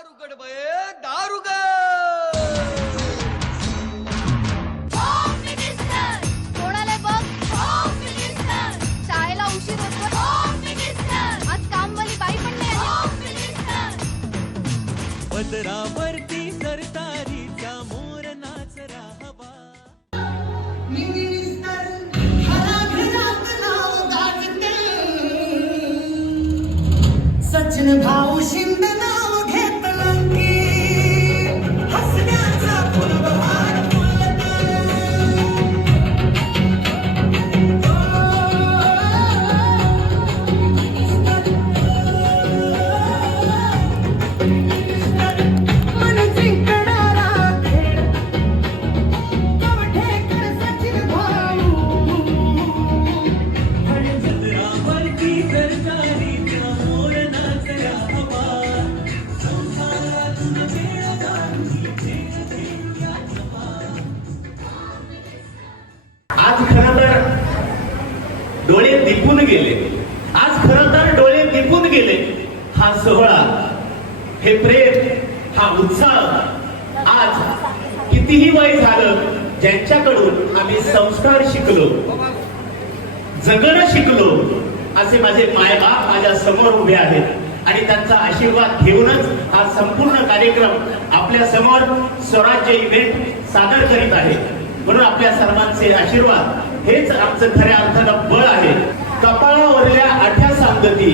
दारुगड बये दारुगड. Home minister कोणाला बघ. होम मिनिस्टर शाळेला उशीर होतो. होम मिनिस्टर आज कामवाली बाई पण नाही आली. होम मिनिस्टर पदरावरती सरतारीचा मोर नाच राहावा. सचिन भाऊ शिंदे नाव घेतलं की हसण्याचा फुलबहार मन जिंकणारा खेळ कवठेकर सचिन भाऊ पदरावरती सरतारीचा मोर नाच राहावा. संसारातून वेळगावी खेळ खेळूया नवा. आज खरं तर डोळे दिपून गेले. आज खरं तर डोळे दिपून गेले. हा सोहळा, हे प्रेम, हा उत्साह आज कितीही वय झालं ज्यांच्याकडून आम्ही संस्कार शिकलो, जगणं शिकलो, असे माझे मायबाप माझ्या समोर उभे आहेत आणि त्यांचा आशीर्वाद घेऊनच हा संपूर्ण कार्यक्रम आपल्या समोर स्वराज्य इव्हेंट सादर करीत आहे. म्हणून आपल्या सर्वांचे आशीर्वाद हेच आमचं खऱ्या अर्थानं बळ आहे. कपाळावरल्या आठ्या सांगती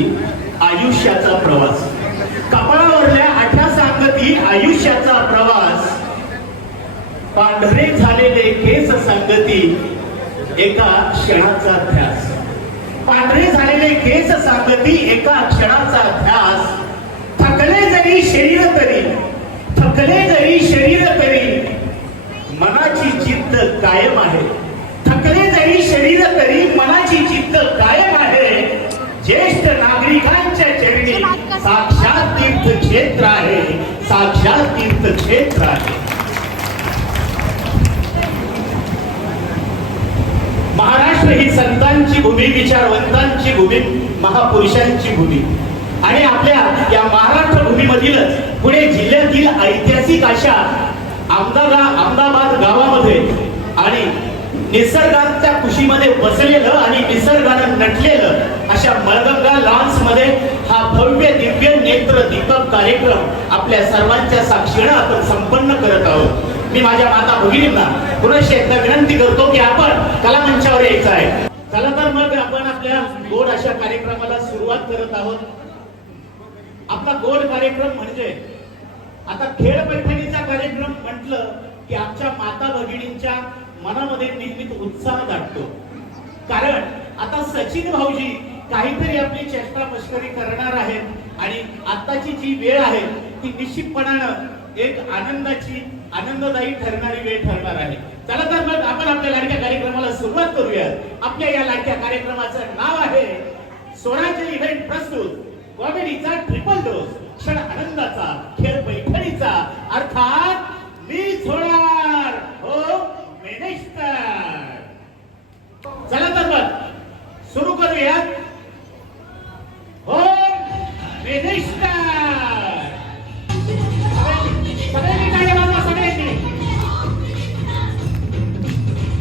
आयुष्याचा प्रवास. कपाळावरल्या आठ्या सांगती आयुष्याचा प्रवास. पांढरे झालेले केस सांगती एका क्षणाचा ध्यास. पांढरे झालेले केस सांगती एका क्षणाचा ध्यास. थकले जरी शरीर तरी, थकले जरी शरीर तरी मनाची जिद्द कायम आहे. थकले जरी शरीर तरी मनाची जिद्द कायम आहे. ज्येष्ठ नागरिकांच्या चरणी साक्षात तीर्थक्षेत्र आहे. साक्षात तीर्थक्षेत्र आहे. महाराष्ट्र ही संतांची भूमी, विचारवंतांची भूमी, महापुरुषांची भूमी आणि आपल्या या महाराष्ट्र भूमीमधीलच पुणे जिल्ह्यातील ऐतिहासिक अशा अहमदाबाद गावामध्ये आणि निसर्गाच्या कुशीमध्ये बसलेलं आणि निसर्गानं नटलेलं अशा मळगंगा लॉन्स मध्ये हा भव्य दिव्य नेत्र दीपक कार्यक्रम आपल्या सर्वांच्या साक्षीनं आपण संपन्न करत आहोत. मी माझ्या माता भगिनींना पुन्हा एकदा विनंती करतो की आपण कलामंचावर यायचं आहे. चला तर मग आपण आपल्या गोड अशा कार्यक्रमाला सुरुवात करत आहोत. आपला गोड कार्यक्रम म्हणजे आता खेळ पैठणीचा कार्यक्रम म्हटलं की आमच्या माता भगिनींच्या मनामध्ये निर्मित उत्साह दाटतो. कारण आता सचिन भाऊजी काहीतरी आपली चेष्टा मस्करी करणार आहेत आणि आताची जी वेळ आहे ती निश्चितपणानं एक आनंददायी ठरणारी वेळ ठरणार आहे. चला तर मग आपण आपल्या लाडक्या कार्यक्रमाला सुरुवात करूया. आपल्या या लाडक्या कार्यक्रमाचं नाव आहे स्वराज्य इव्हेंट प्रस्तुत कॉमेडीचा ट्रिपल डोस, क्षण आनंदाचा, खेळ पैठणीचा, अर्थात मी झोळार हो मिनिस्टर. चला तर मग सुरू करूयात. हो मिनिस्टर. सगळ्यांनी टाळ्या वाजवा, सगळ्यांनी.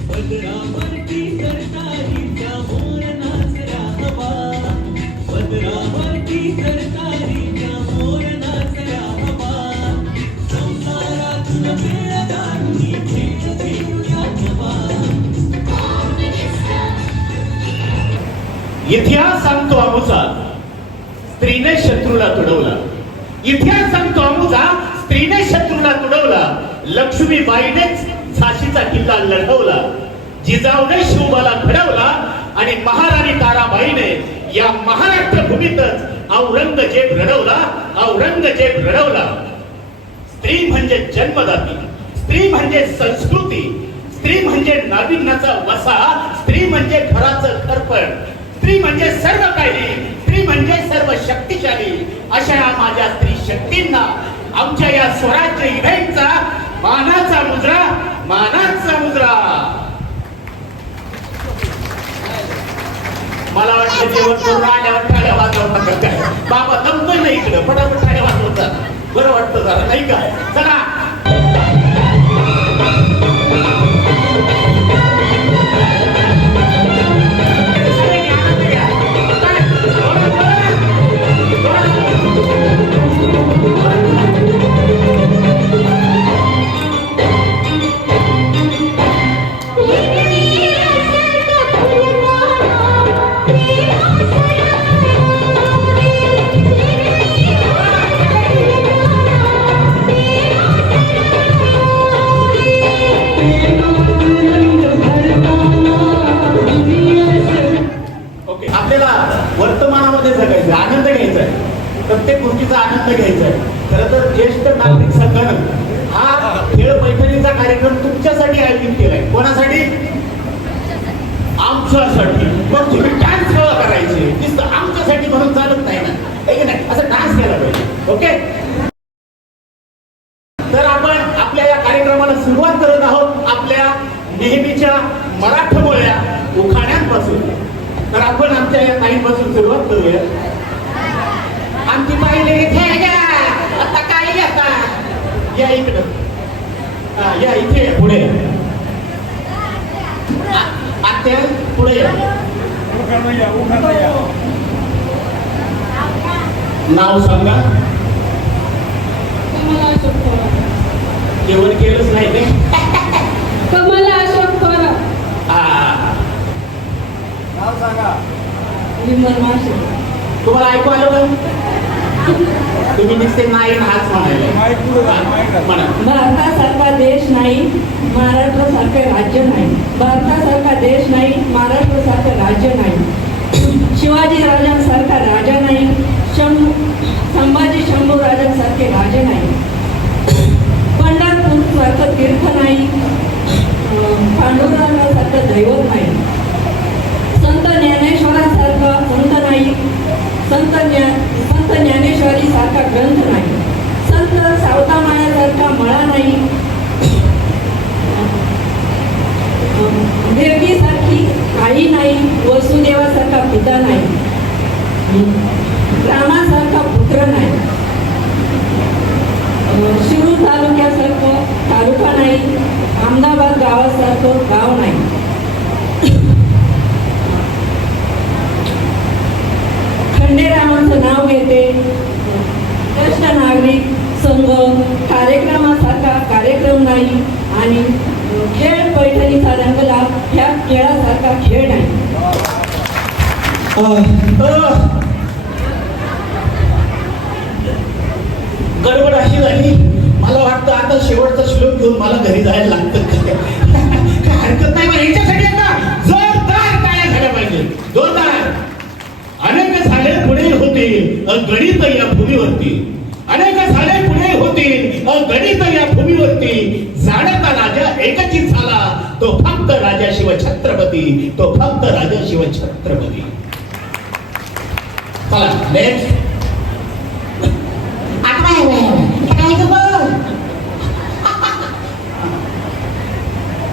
पदरावरती सरतारीचा मोर नाच राहावा. पदरावरती सरतारीचा मोर नाच राहावा. संसारातून वेळगावी खेळ खेळूया नवा. इतिहास सांगतो आमुचा स्त्रीने शत्रूला तुडवला. इतिहास सांगतो आमुचा स्त्रीने शत्रूला तुडवला. लक्ष्मीबाईनेच झाशीचा किल्ला लढवला. जिजाऊने शिवबाला घडवला आणि महाराणी ताराबाईने या महाराष्ट्र भूमीतच औरंगजेब रडवला. औरंगजेब रडवला. स्त्री म्हणजे जन्मदाती, स्त्री म्हणजे संस्कृती, स्त्री म्हणजे नाविन्याचा वसा, स्त्री म्हणजे घराचं खरपण, स्त्री म्हणजे सर्व काही, स्त्री म्हणजे सर्व शक्तिशाली. अशा या माझ्या स्त्री शक्तींना आमच्या या स्वराज्य इव्हेंटचा मानाचा मुद्रा, मानाचा मुद्रा. मला वाटतं जेवण करून आल्यावर टाळ्या वाजवतात काय बाबा, दमतोय ना इकडं, फटाफट टाळ्या वाजवतात. बरं वाटतं जरा, नाही का? चला ओके, आपल्याला वर्तमानामध्ये जगायचं, आनंद घ्यायचा आहे, प्रत्येक गोष्टीचा आनंद घ्यायचा आहे. खरं तर ज्येष्ठ नागरिक संघानं हा खेळ पैठणीचा कार्यक्रम तुमच्यासाठी आयोजित केलाय. कोणासाठी? आमच्यासाठी. पण तुम्ही डान्स केव्हा करायचे? नुसतं आमच्यासाठी म्हणून चालत नाही ना, आहे की नाही? असं डान्स केला पाहिजे. ओके, तर आपण आपल्या या कार्यक्रमाला सुरुवात करत आहोत आपल्या नेहमीच्या मराठमोळ्या उखाण्यांपासून. तर आपण आमच्या या ताईंपासून सुरुवात करूया. आमची ताई इथे या. आता काय घेता? या इकडं. या इथे या, पुढे आत्या पुढे या. नाव सांगा. जेवण केलंच नाही ते. कमला अशोक थोरात. नाव सांगा. विमल माशे. तुम्हाला ऐकू आलं का? तुम्ही नुसते नाही हाच म्हणाले. म्हणा. भारतासारखा देश नाही, महाराष्ट्रासारखे राज्य नाही. भारतासारखा देश नाही, महाराष्ट्रासारखं राज्य नाही. शिवाजी राजांसारखा राजा नाही, संभाजी शंभू राजांसारखे राजे नाही. पंढरपूर सारखं तीर्थ नाही, पांडुरंगासारखं दैवत नाही. संत ज्ञानेश्वरांसारखं संत नाही, संत ज्ञानेश्वरी सारखा ग्रंथ नाही. संत सावतामाळ्यासारखा मळा नाही, देवकीसारखी आई नाही, वसुदेवासारखा पिता नाही, रामासारखा पुत्र नाही. शिरूर तालुक्यासारखं तालुका नाही, अहमदाबाद गावासारखं गाव नाही. खंडेरावांचं नाव घेते. ज्येष्ठ नागरिक संघ कार्यक्रमासारखा कार्यक्रम नाही आणि खेळ पैठणीचा रंगला ह्या खेळासारखा खेळ नाही. गडबड अशी झाली, मला वाटतं आता शेवटचा श्लोक घेऊन मला घरी जायला लागतं. काय हरकत नाही. पण याच्यासाठी आता जोरदार टाळ्या झाल्या पाहिजे, जोरदार. अनेक झाले पुढे होतील गणित या भूमीवरती. अनेक झाले पुढे होतील गणित या भूमीवरती. जाणता राजा एकचित झाला, तो फक्त राजा शिव छत्रपती, तो फक्त राजा शिव छत्रपती. चला नेक्स्ट.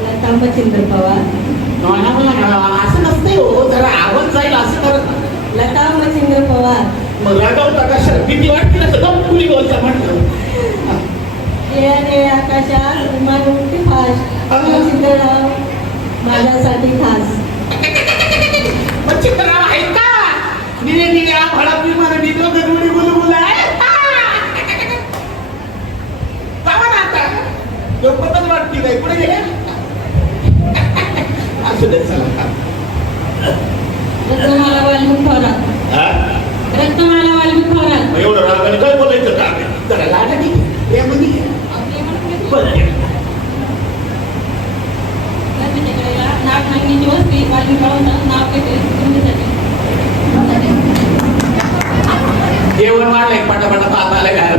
लता मच्छिंद्र पवार. असं नसते हो, जरा आवाज जाईल असं करत. लता मच्छिंद्र पवार. मग रागावता कशा? भीती वाटते ना सगळं कुणी बोलता म्हटलं. निळ्या निळ्या आकाशात विमान उडते फास्ट, मच्छिंद्रराव माझ्यासाठी खास. मच्छिंद्रराव आहेत का? निळे निळे आभाळा विमान निघो गडबडी बुलबुल आहे. जावा ना आता. गप्पतच वाटते काय पुढे गेले. असू दे चला. रत्नमाला वाल्मिक थोरात. हा? रत्नमाला वाल्मिक थोरात. मग एवढं रागाने काय बोलायचं का? जरा लाडाने यामध्ये बरं. नागनांगीची वस्ती वाल्मिकांचं नाव घेते तुमच्यासाठी. जेवण वाढलंय पटापटा पाहता आलंय घरात.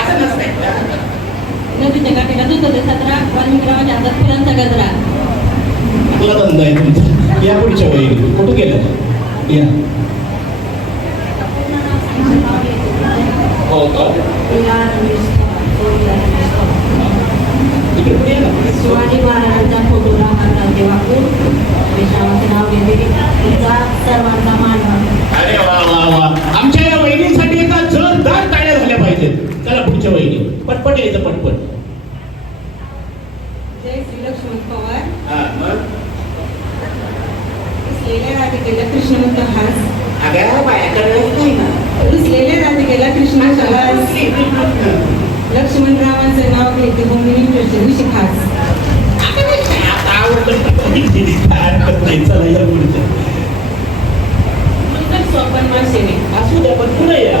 असं नसतंय. नदीच्या काठीला दुसरं ते 17 वाल्मिकरावांच्या हातात फुलांचा गजरा. आपला धंदा आहे तुमचा. या पुढच्या वेळी कुठं गेलं? या. हो का? इकडे पुढे या ना. शिवाजी महाराजांचा फोटो राहतात तेव्हा विश्रामाचं नाव घेते तुमचा सर्वांचा मान. अरे वा वा वा. आमच्या या वहिनीसाठी एका जोरदार टाळ्या झाल्या पाहिजेत. चला पुढच्या पुढच्या वहिनी पटपट यायचं पटपट. जय श्री लक्ष्मण पवार. हा मग रुसलेल्या राधिकेला कृष्णमंत हास. अगं बायाकडे नाही ना. रुसलेल्या राधिकेला कृष्णाचा हास. लक्ष्मणरावांचं नाव घेते भूमिनीच्या दिवशी खास. आता आवडलं काय हरकत नाही. चला या पुढचं. स्वप्न मासेने असू द्या पण पुढे या.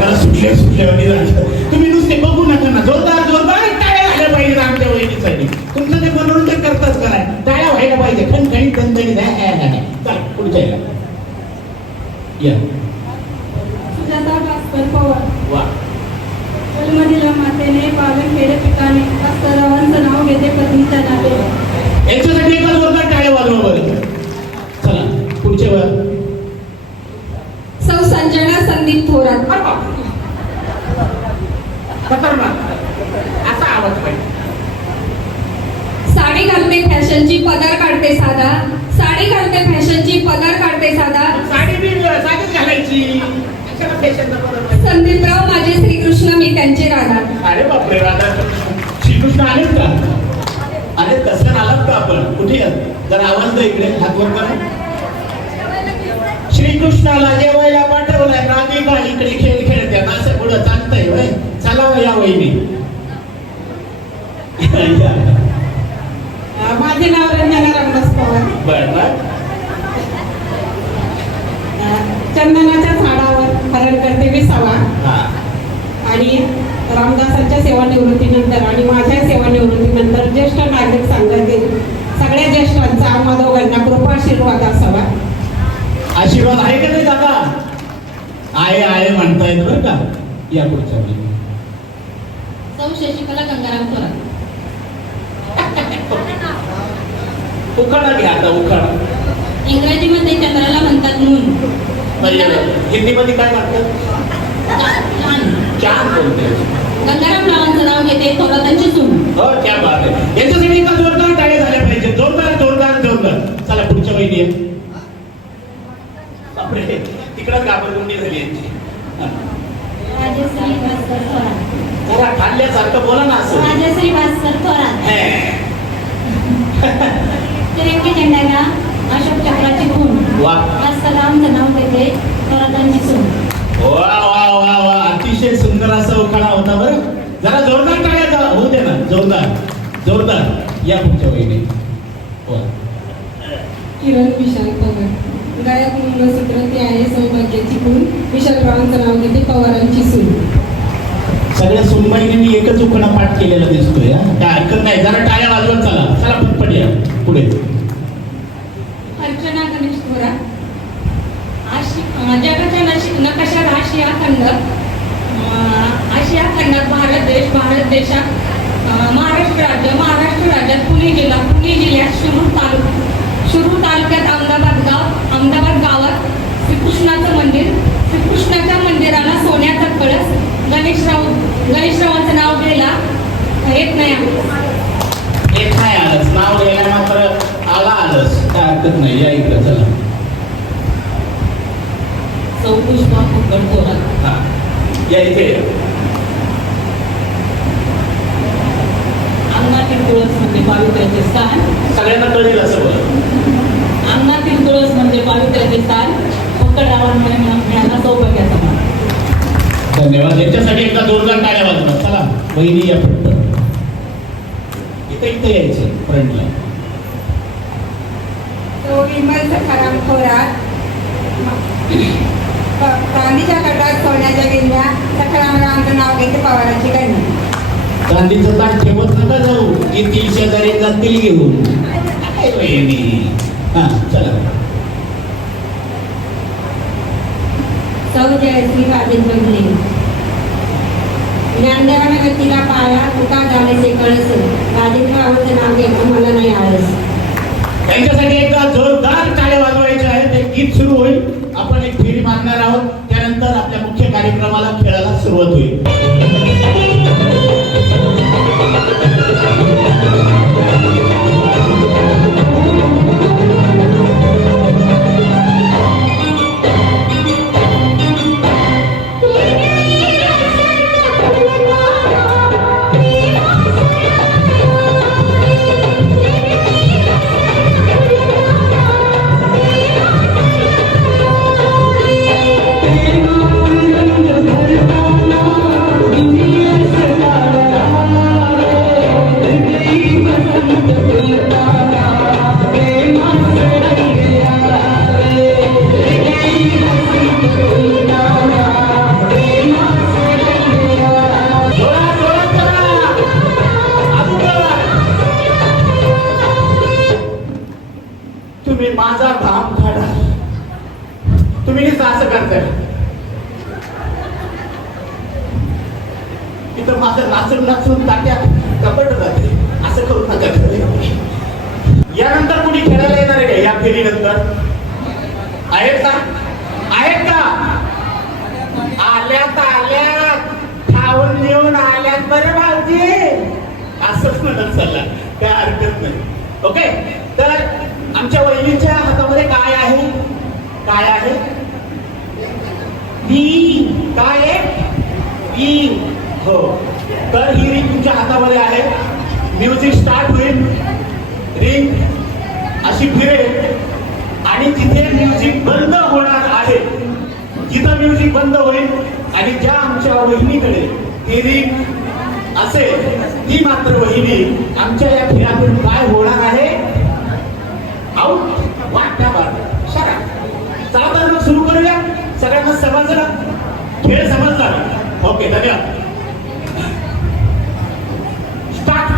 मला सुटल्या सुटल्यावानी झालं. तुम्ही नुसते बघू नका ना. जोरदार जोरदार टाळ्या झाल्या पाहिजे आमच्या वहिनीसाठी. तुमचं ते मनोरंजन करताच काय टाळ्या व्हायला पाहिजे. खणखणीत दणदणीत चला पुढच्या याला या. सुजाता भास्कर पवार. वा मधील मातेने पालन केले पिकाने भास्कररावांचं नाव घेते पत्नीच्या नावे. यांच्यासाठी एका जोरदार टाळ्या वाजवा बरं. चला पुढच्या वर. सौ संजना संदीप थोरात. खतरनाक असा आवाज पाहिजे. साडी घालते फॅशनची पदर काढते साधा. साडी घालते फॅशनची पदर काढते साधा. साडी बी साडीच घालायची. कशाला फॅशनचा बदल पाहिजे? संदीपराव माझे श्रीकृष्ण मी त्यांचे राधा. अरे बापरे राधा श्रीकृष्ण आलेत का? अरे कसं आलात का आपण? कुठे आहात? जरा आवाज द्या इकडे. हात वर करा. श्रीकृष्णाला जेवायला पाठवलाय. राधिका इकडे खेळ खेळते. असं पुढं चालतंय होय. चला या वहिनी. माझे नाव रंजना रामदास पवार. बर चंदनाच्या झाडावर हरण करते विसावा. आणि रामदासांच्या सेवानिवृत्तीनंतर आणि माझ्या सेवानिवृत्तीनंतर ज्येष्ठ नागरिक संघातील सगळ्या ज्येष्ठांचा आम्हा दोघांना कृपा आशीर्वाद असावा. आशीर्वाद आहे का नाही दादा? आहे आहे म्हणतायत बरं का. या पुढच्या वेळी. सौ शशिकला गंगाराम थोरात. उखाडा घ्या आता उखाडा. इंग्रजीमध्ये चंद्राला म्हणतात मून. हिंदीमध्ये काय म्हणतात? चांद बोलते. गंगाराम रावांचं नाव घेते थोरातांची सून. हो क्या बात आहे. याच्यासाठी एका जोरदार टाळ्या झाल्या पाहिजे. जोरदार जोरदार जोरदार. चला पुढच्या वहिनी आहे. बापरे तिकडं घाबरगुंडी झाली यांची. राजश्री भास्कर थोरात. जरा खाल्ल्यासारखं बोला ना असं. राजश्री भास्कर थोरात. हे. तिरंगी झेंड्याला अशोक चक्राची खून. वा भास्कर रावांचं नाव घेते थोरातांची सून. वा वा वा वा. अतिशय सुंदर असा उखाणा होता बरं. जरा जोरदार टाळ्या होऊ दे ना. जोरदार जोरदार. या पुढच्या वहिनी. किरण विशाल पवार. गायक मंगळसूत्र ते आहे सौभाग्याची खून. विशाल रावांचं नाव घेते पवारांची सून. सगळ्या सुनबाईंनी एकच उखाणा पाठ केलेला दिसतोय. काय हरकत नाही. जरा टाळ्या वाजवत चला. चला पटपट या पुढे. अर्चना गणेश थोरात. जगाच्या नकाशात आशिया खंड. आशिया खंडात भारत देशात महाराष्ट्र राज्यात पुणे जिल्ह्यात शिरूर तालुक्यात अहमदाबाद गावात श्रीकृष्णाचं मंदिर. श्रीकृष्णाच्या मंदिराला सोन्याचा कळस. गणेशरावांचं नाव घ्यायला येत नाही. येत नाही आलंच. नाव घ्यायला मात्र आलंच. काय हरकत नाही. या इकडे चला. पुष्पा फुकट थोरात. हा या इथे. अंगणातील तुळस म्हणजे पावित्र्याचे स्थान. सगळ्यांना कळेल असं बोला. अंगणातील तुळस म्हणजे पावित्र्याचे स्थान. फुकट रावांमुळे मिळाला सौभाग्याचा मान. धन्यवाद. यांच्यासाठी एकदा जोरदार टाळ्या वाजवा. चला वहिनी या पटपट. इथे यायचं फ्रंटला. तो विमल सखाराम थोरात. गांधीच्या कटात सोन्याच्या गिरण्या. सखारामरावांचं नाव घेते पवारांची कन्या. गांधीचं ताट ठेवत नका जाऊ. येतील शेजारी जातील घेऊन. काय वहिनी. हा चला. सौ जयश्री राजेंद्र घुले. ज्ञानदेवाने व्यक्तीला पाया तुका झाल्याचे कळस राजेंद्र नाव घेणं मला नाही आळस. त्यांच्यासाठी एकदा जोरदार टाळ्या वाजवायच्या आहेत. एक गीत सुरू होईल, आपण एक फेरी मारणार आहोत, त्यानंतर आपल्या मुख्य कार्यक्रमाला खेळायला सुरुवात होईल. तुम्ही माझा धाम काढा. तुम्ही नुसतं असं करताय. इथं माझं नाचून नाचून ताट्या कपट जाते. असं करू नका. यानंतर कुणी खेळायला येणार आहे का या फेरीनंतर? आहेत का? आहेत का? आल्यात आल्यात खाऊन घेऊन आल्यात बरं भाऊजी. असंच म्हणत चालला, काय हरकत नाही. ओके, तर आमच्या वहिनीच्या हातामध्ये काय आहे? काय आहे? रिंग. काय आहे? रिंग. हो, तर ही रिंग तुमच्या हातामध्ये आहे. म्युझिक स्टार्ट होईल, रिंग अशी फिरेल आणि जिथे म्युझिक बंद होणार आहे, जिथं म्युझिक बंद होईल आणि ज्या आमच्या वहिनीकडे ती रिंग असेल ती मात्र वहिनी आमच्या या खेळातून काय होणार आहे? आउट. वाटणार शरा. चला तर मग सुरू करूया. सगळ्यांना समजला? खेळ समजला? ओके, धन्यवाद. स्टार्ट.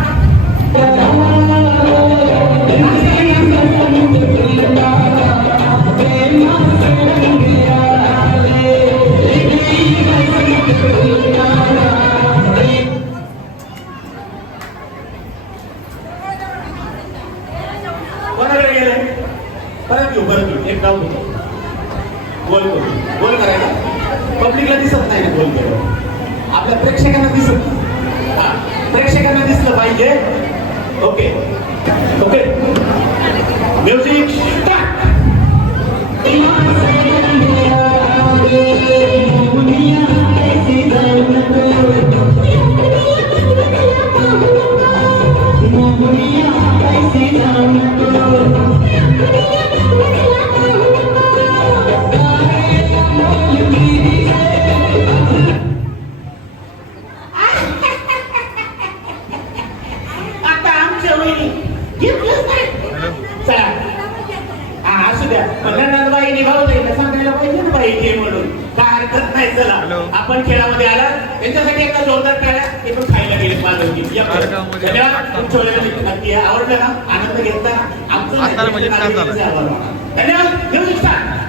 कोणाकडे गेले? परत घेऊ. एक डाऊन होतो. गोल करायला पब्लिकला दिसत नाही ना. गोल केलं आपल्या प्रेक्षकांना दिसत. हा, प्रेक्षकांना दिसलं पाहिजे. Okay okay, music start. चला, हा असू द्या. नंदबाई निभावता येईल सांगायला पाहिजे ना बाई खेळ म्हणून. काय हरकत नाही. चला, आपण खेळामध्ये आला. त्यांच्यासाठी एकदा जोरदार टाळ्या. ते पण खायला गेले बाजूची. धन्यवाद. तुमच्या आवडलं ना? आनंद घेतला आमचं. धन्यवाद. Music start.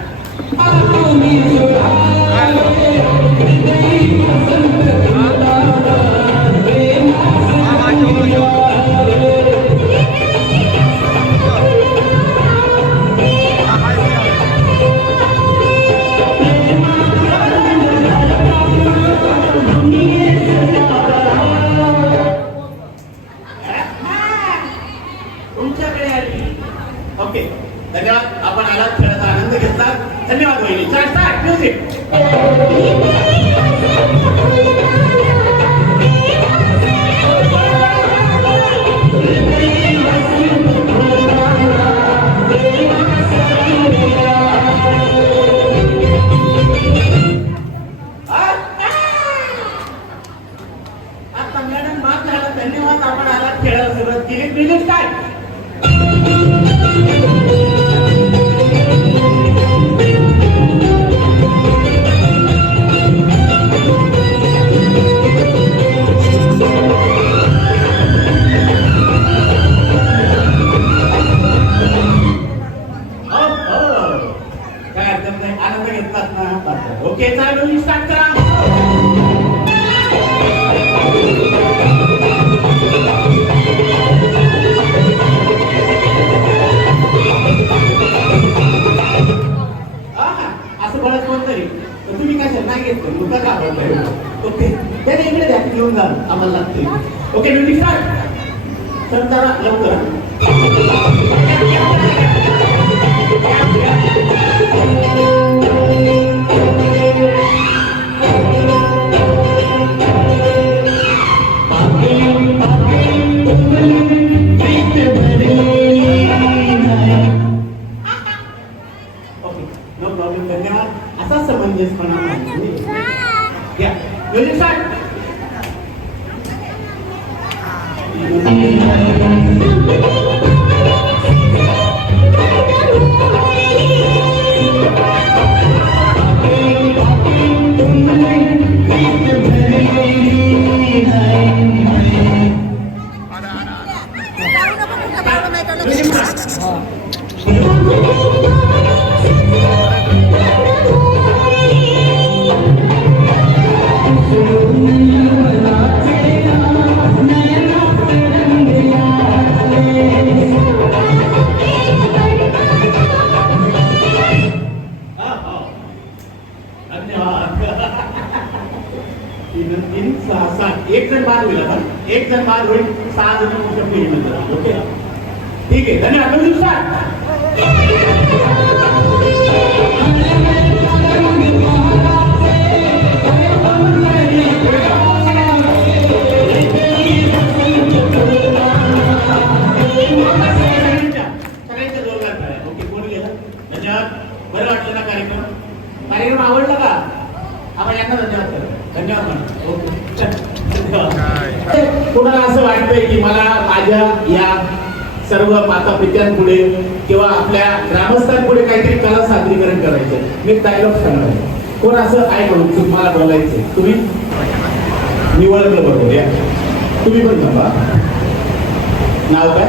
तुमच्याकडे आली. ओके, धन्यवाद. आपण आलात, खेळाचा आनंद घेतला. धन्यवाद वहिनी. Start music. आता मॅडम माफ झाला. धन्यवाद. आपण आलात, खेळाला सुरुवात केली. म्युझिक काय? आनंद घेतलात ना? ओके, चला म्युझिक स्टार्ट करा. त्याने इकडे द्या घेऊन जा आम्हाला लागते. Okay music start. सर जरा लवकर. Okay no problem. धन्यवाद. असा समंजसपणा या म्युझिक स्टार्ट. एक जण बाद होईल आता. एक जण बाद होईल. 6 जण होऊ शकते ही नंतर. ओके ठीक आहे. धन्यवाद. Music start. सगळ्यांच्या जोरदार टाळ्या. ओके कोण गेलं? धन्यवाद. बरं वाटलं ना कार्यक्रम? कार्यक्रम आवडला का? आपण यांना धन्यवाद करा. धन्यवाद म्हणा. ओके कोणाला असं वाटतंय की मला माझ्या या सर्व माता पित्यांपुढे किंवा आपल्या ग्रामस्थांपुढे काहीतरी कला सादरीकरण करायचं, मी डायलॉग सांगणार आहे. कोण असं आहे म्हणून मला बोलायचं? तुम्ही मी ओळखलं बरोबर या. तुम्ही पण सांगा नाव काय?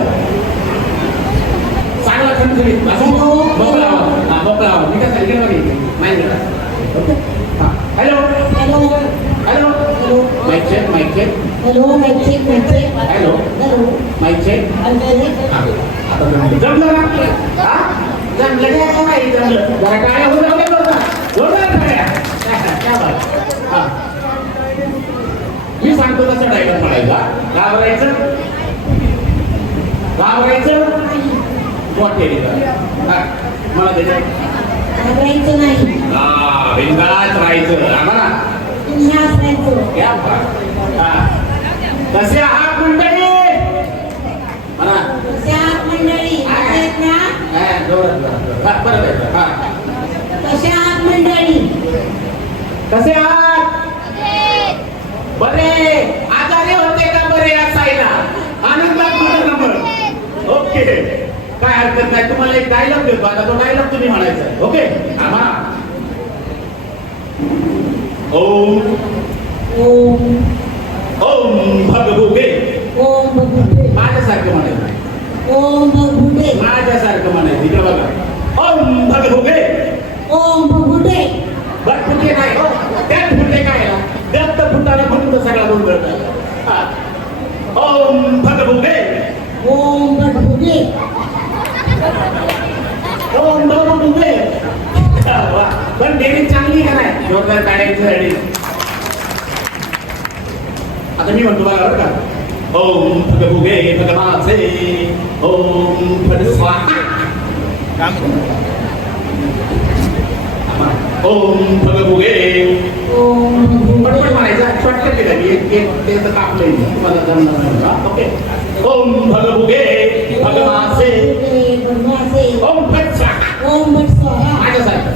चांगला ठणठणीत मोकळा आवाज. मी काय सांगितलं नाही ओके. हां hello hello hello hello mic check mic check. Hello mic check mic check. Hello hello mic check. आता जमलं ना? हा जमलं काय? जमलं जरा काय होतं हा मी सांगतो तसं डायलॉग म्हणायचा. घाबरायचं घाबरायचं मोठे मला त्याच्यात घाबरायचं नाही. बिंदास राहायचं आम्हाला. बिनधास्त राहायचं. क्या बात. कसे आहात मंडळी? म्हणा कसे आहात मंडळी? आहेत ना? परत हा कसे आहात मंडळी? कसे आहात? बरे. आजारी होते का बरे असायला? आनंदात कुठं नंबर. ओके काय हरकत नाही. तुम्हाला एक डायलॉग देतो. आता तो डायलॉग तुम्ही म्हणायचा. ओके आम्हा ओम ओम ओम भगभुगे. ओम भगुटे. माझ्यासारखं म्हणायचं. ओम भगुटे. माझ्यासारखं म्हणायचं. इकडे बघा. ओम भगभुगे. ओम भगुटे. बट फुटे नाही हो. त्यात फुटे काय दत्त फुटाला फक्त सगळा गोंधळ झाला. ओम भगभुगे. ओम भगुटे. ओम भगभुगे. पण देवी चांगली का नाही? जोरदार काढायची. आता मी म्हणतो बघा बरं का. ओम भगभुगे भगवासे ओम भग स्वाहा. ओम भगभुगे. ओम पटपट म्हणायचा. शॉर्टकट केला मी. एक त्याचं कापलंय तुम्हाला जमणार नाही का? ओके. ओम भगभुगे भगवासे भगवासे. ओम भग स्वाहा. ओम भट स्वाहा. माझ्यासारखं.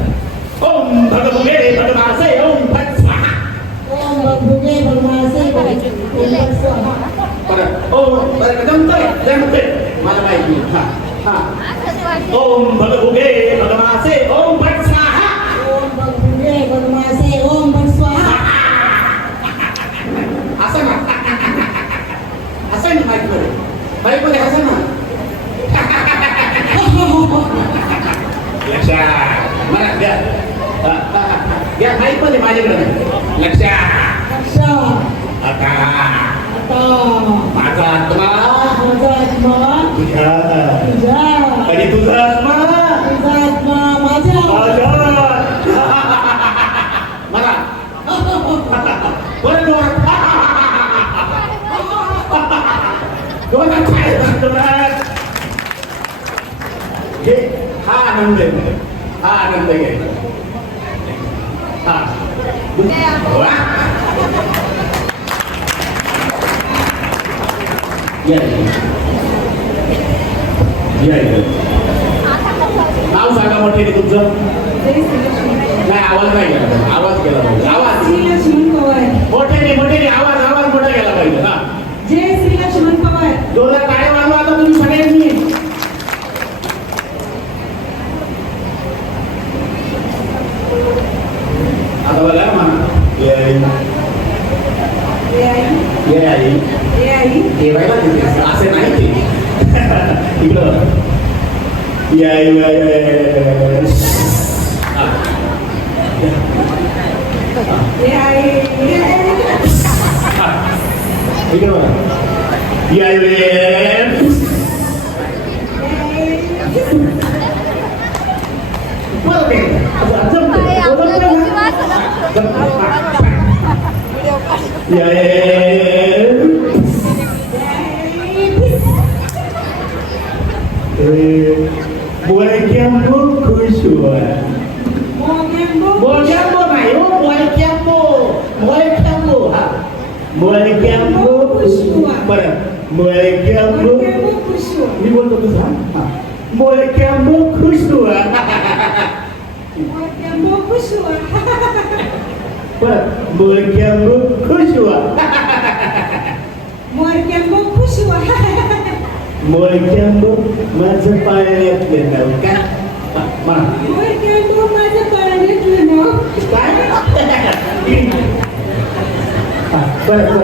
ओम भगभुगे भगवासे ओम भग स्वाहा. ओम भगुटे भगवासे ओम भट स्वाहा. परत ओम बरं जमतंय जमतंय मला माहिती. हा हा ओम भगभुगे भगवासे ओम भग स्वाहा. ओम भगुटे भगवासे ओम भट स्वाहा. असं ना असं ना माहिती बरं माहिती बरं असं ना. लक्षात मला द्या. द्या माहिती मध्ये माझ्याकडे नाही. लक्षात अच्छा. आता आता माझा आत्मा माझा आत्मा तुझ्या तुझ्या. आणि तुझा आत्मा तुझा आत्मा माझ्या. माझ्या. मला परत जोरात टाळ्या वाजवणार. हे हा आनंद आहे, हा आनंद घ्यायचा. हा वा. या नाव सांगा मोठे तुमचं. नाही आवाज नाही गेला, आवाज गेला पाहिजे. आवाज मोठे आवाज आवाज मोठा गेला पाहिजे. हा जय श्री लक्ष्मण पवार. जोरदार टाळ्या वाजवा आता तुम्ही सगळ्यांनी. आता बघा म्हणा ये आई देवायला तिथे असे नाही ते इकडं या इकडं बघा Molecambo खुश हुआ. Molecambo नहीं हो, molecambo, molecambo हाँ, molecambo खुश हुआ. बरं, molecambo खुश हुआ. मी बोलतो तुझा हाँ, molecambo खुश हुआ. molecambo खुश हुआ. बरं, molecambo खुश हुआ. molecambo खुश हुआ. मोरक्याम्बो माझं पाळण्यातलं नाव काय? मोरक्याम्बो माझं पाळण्यातलं नाव काय? बरं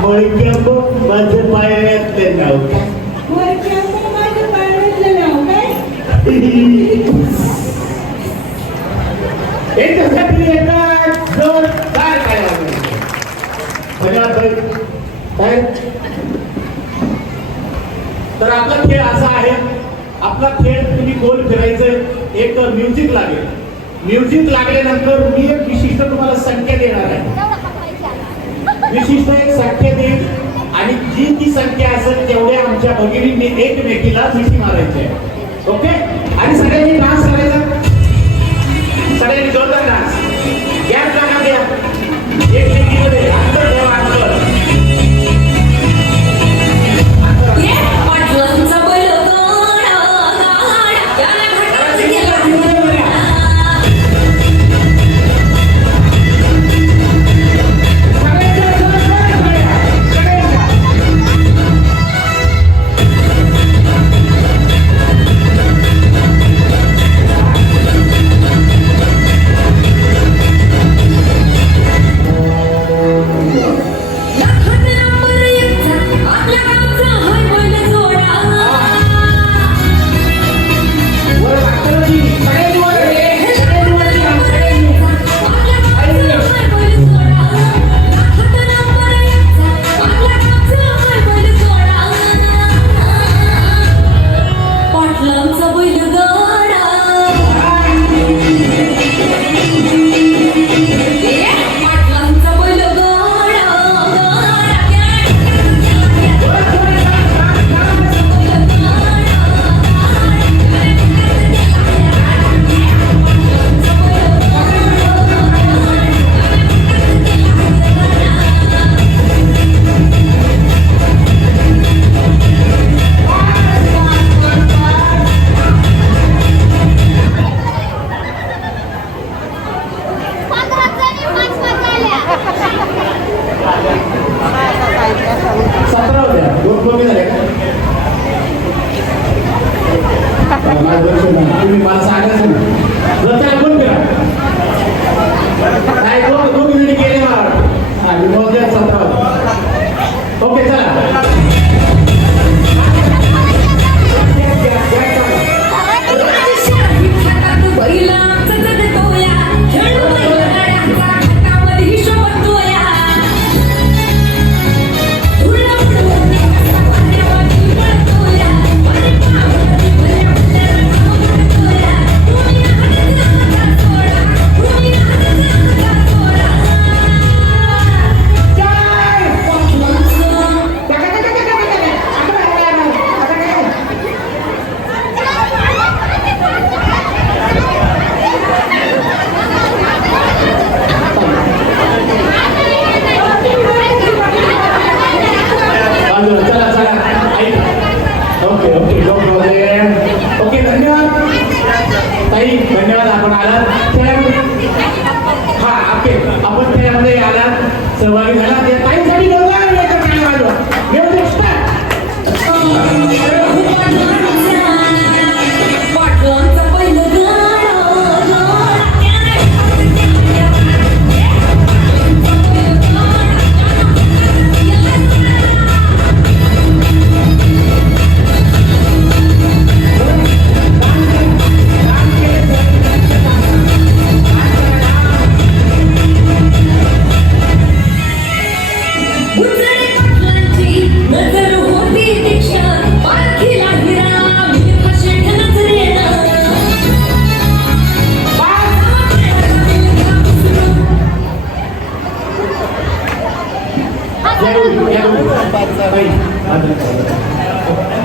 मोरक्याम्बो माझं पाळण्यातलं नाव काय? मोरक्याम्बो माझं पाळण्यातलं नाव काय? याच्यासाठी एका जोरदार काय काय तर आपला खेळ असा आहे. आपला खेळ तुम्ही गोल फिरायचं. एक म्युझिक लागेल. म्युझिक लागल्यानंतर मी एक विशिष्ट तुम्हाला संख्या देणार आहे. विशिष्ट एक संख्या देईल आणि जी ती संख्या असेल तेवढ्या आमच्या भगिनींनी एकमेकीला मिठी मारायची आहे. ओके. आणि सगळ्यांनी डान्स करायचा. सगळ्यांनी जोरदार डान्स. गॅप लागा द्या एकमेकीमध्ये. अंतर ठेवा अंतर.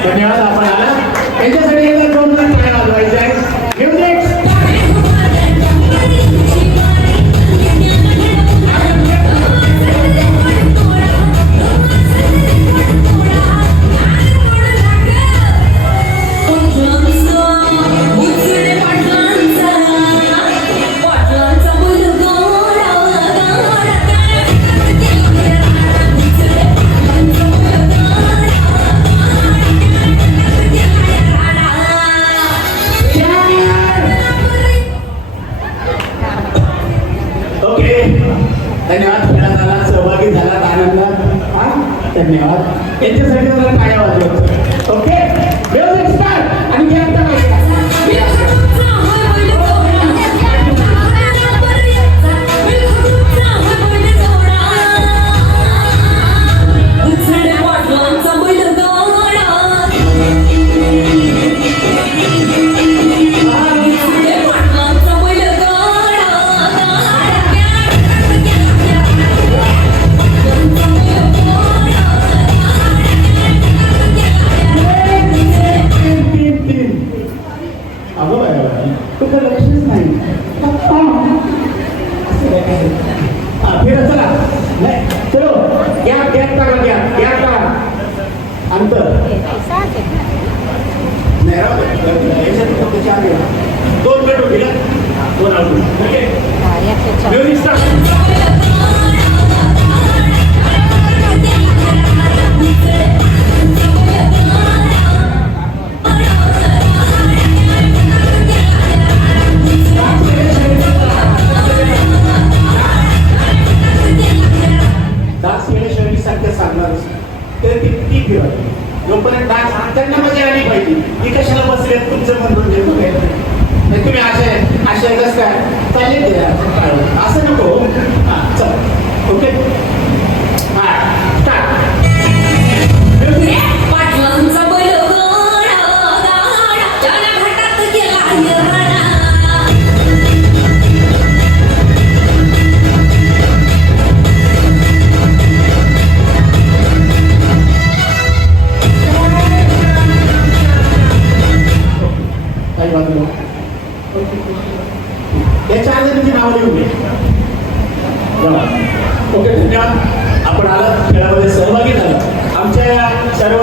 धन्यवाद. आपण आला त्यांच्यासाठी एकदा जोरदार टाळ्या वाजवायच्या आहे. म्युझिक धन्यवाद. खेळाला सहभागी झालात आनंदात. धन्यवाद. यांच्यासाठी जरा टाळ्या वाजवतो. Okay music start. आणि घ्या दोन मिनिट होतील. दोन म्युझिक स्टार्ट. डान्स केल्याशिवाय सारखं सांगणार तर ती फिरत जोपर्यंत डान्स त्यांना मजा आली पाहिजे. ती कशाला बसले तुमचं मनोरंजन नाही. तुम्ही अशा कसं काय चालेल असं नको. हां चल ओके. हां स्टार्ट. याच्या आधी तुमची नावं लिहून घ्या. ओके धन्यवाद. आपण आलात खेळामध्ये सहभागी झाला. आमच्या या सर्व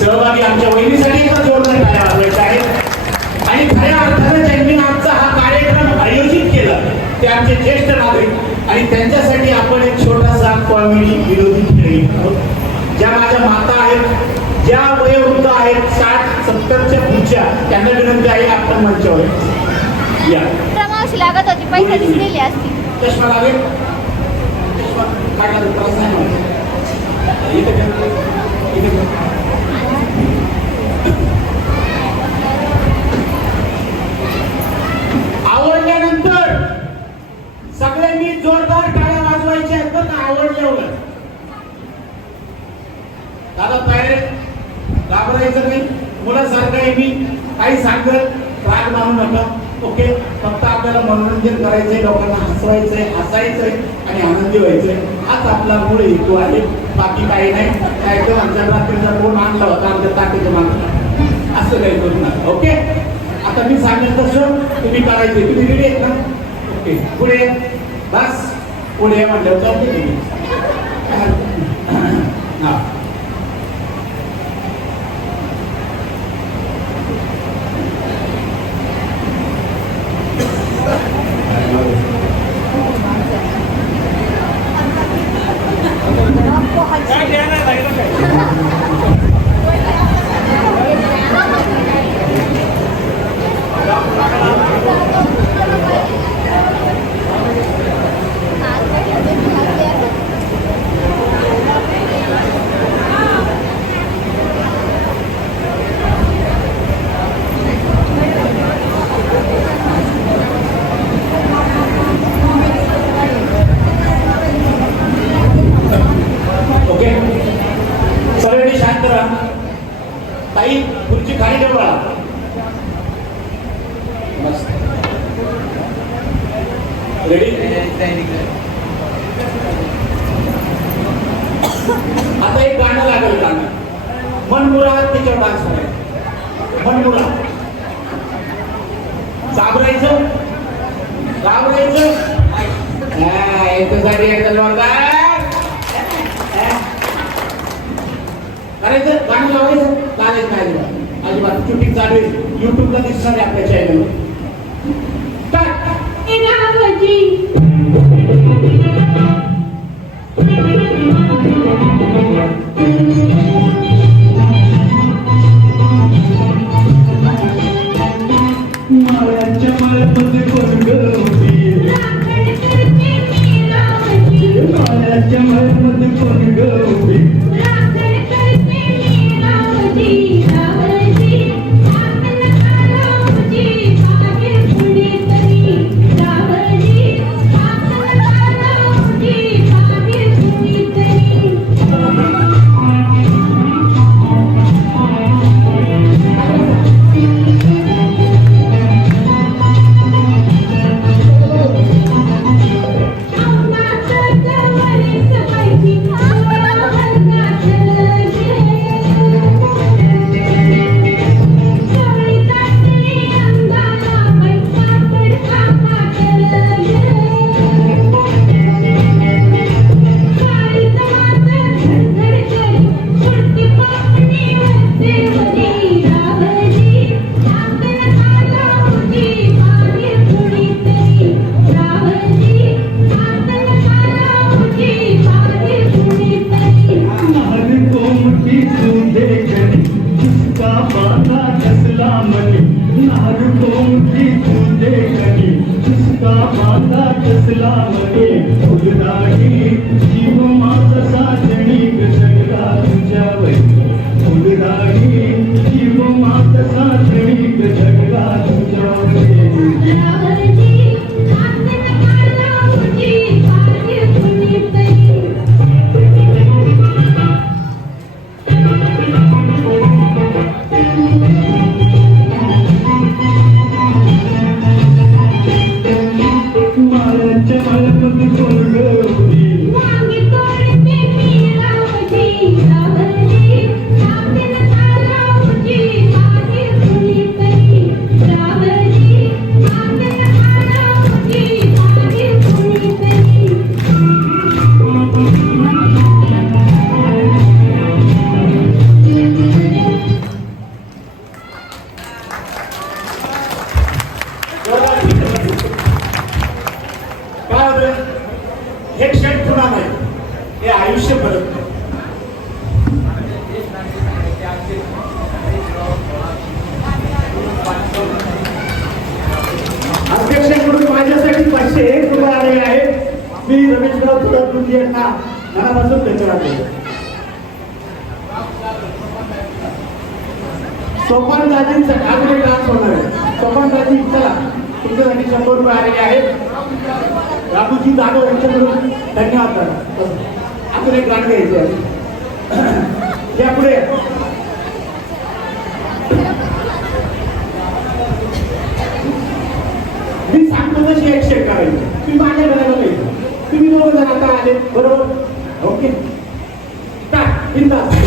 सहभागी आमच्या वहिनीसाठी एकदा जोरदार टाळ्या वाजवायच्या आहेत. आणि खऱ्या अर्थानं ज्यांनी आमचा हा कार्यक्रम आयोजित केला ते आमचे ज्येष्ठ नागरिक आणि त्यांच्यासाठी आपण एक छोटासा कॉमेडी विरोधी खेळ आहोत. ज्या माझ्या माता आहेत, ज्या वयोवृद्ध आहेत 60-70च्या पुढच्या, त्यांना विनंती आहे आपण मंचावर या. प्रमावशी लागत होती पैसे दिलेली असती. चष्मा लागेल. चष्मा काढला तर त्रास नाही होणार. आवडल्यानंतर सगळ्यांनी जोरदार टाळ्या वाजवायच्या आहेत बरं का. आवडल्यावर दादा तयार घाबरायचं नाही. मुलासारखं आहे मी. काही सांगत राग मानू नका. ओके फक्त आपल्याला मनोरंजन करायचंय, लोकांना हसवायचंय, हसायचंय आणि आनंदी व्हायचंय. हाच आपला मूळ हेतू आहे. बाकी काही नाही. काय तर आमच्या रात्रीचा फोन आणला होता आमच्या ताटीच्या मागं असं काही करू नका. ओके आता मी सांगेन तसं तुम्ही करायचे. तुम्ही रेडी आहेत ना. ओके पुढे बस. पुढे म्हटलं जाऊ दे तुम्ही. हां ताई खुर्ची खाली ठेवा. मस्त रेडी. आता एक गाणं लागेल गाणं मनमुराद त्याच्यावर डान्स करायचं मनमुराद घाबरायचं याच्यासाठी एकदा जोरदार करायचं गाणं लावायचं लागायचं नाही अजिबात शूटिंग चालू आहे युट्यूबला दिसणार आहे आपल्या चॅनलवर माळ्याच्या माळ्यामध्ये कोण गवती माळ्याच्या माळ्यामध्ये कोण गवती हे क्षण पुन्हा नाही हे आयुष्य परत नाही अध्यक्षांकडून माझ्यासाठी 501 रुपये आले आहेत मी रमेशराव तुळजापूर यांना मनापासून धन्यवाद देतो सोपान दाजींचा अजून एक डान्स होणार आहे सोपान दाजी चला तुमच्यासाठी 100 रुपये आलेले आहेत रामूजी जाधव यांच्याकडून धन्यवाद करा अजून एक गाणं घ्यायचं आहे या पुढे मी सांगतो तशी ऍक्शन करायची तुम्ही माझ्या घराला नाही तुम्ही दोघं जण आता आले बरोबर ओके काय बिंदास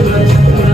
चक्र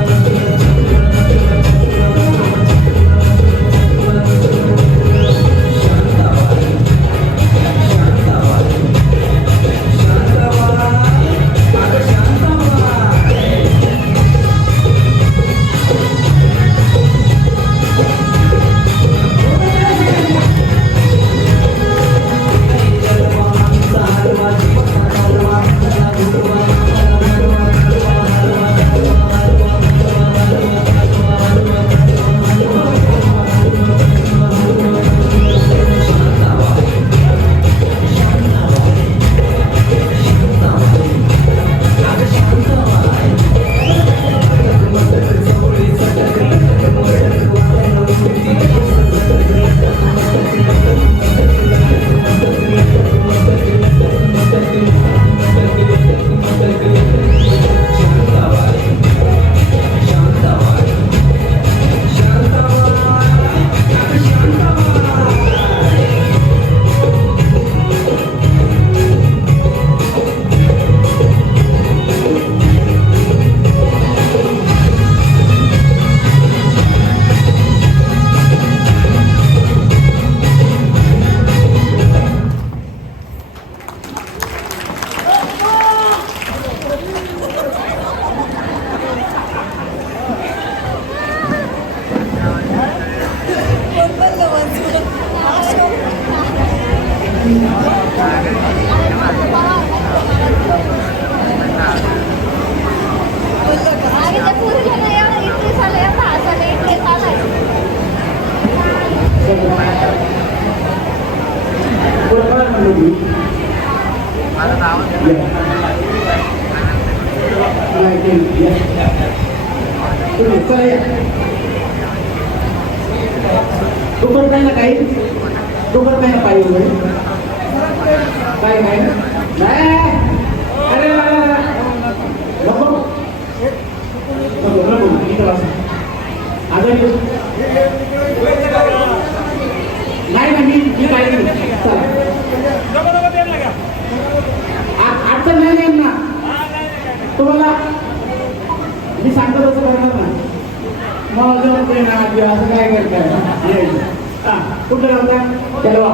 तू करताय ना काही तू करताय ना पायी वगैरे काय काय नाही अरे नको नाही ना मी काय अडचण नाही ना तुम्हाला मी सांगतो तसं करणार ना मग जमते ना असं काय करताय कुठं राहता चलवा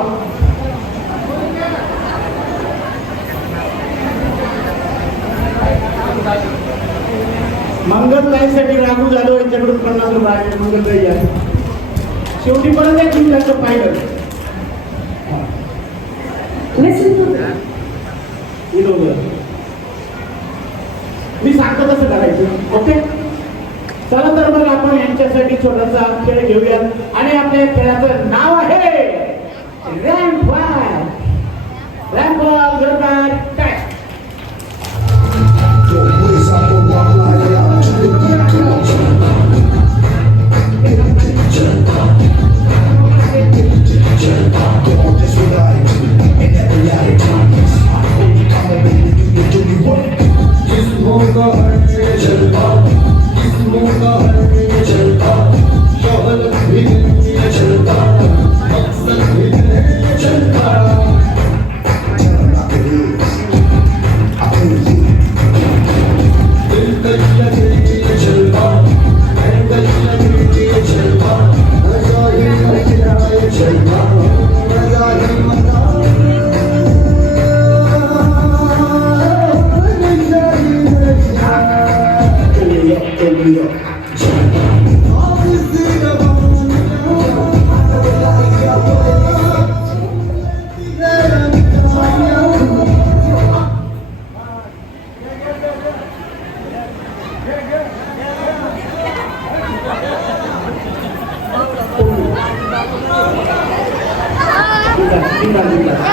मंगलताईसाठी राघू जाधव यांच्याकडून 50 रुपये आहे. मंगलताई आहे शेवटी परत एक मिनिटाचं पाहिलं मी सांगतो तसं करायचं ओके चला तर मग आपण यांच्यासाठी छोटासा खेळ घेऊया आणि आपल्या खेळाचं नाव आहे रॅम्प वॉल जोरदार काय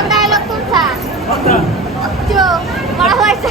डायलॉग तुमचा त्यो मला व्हायचं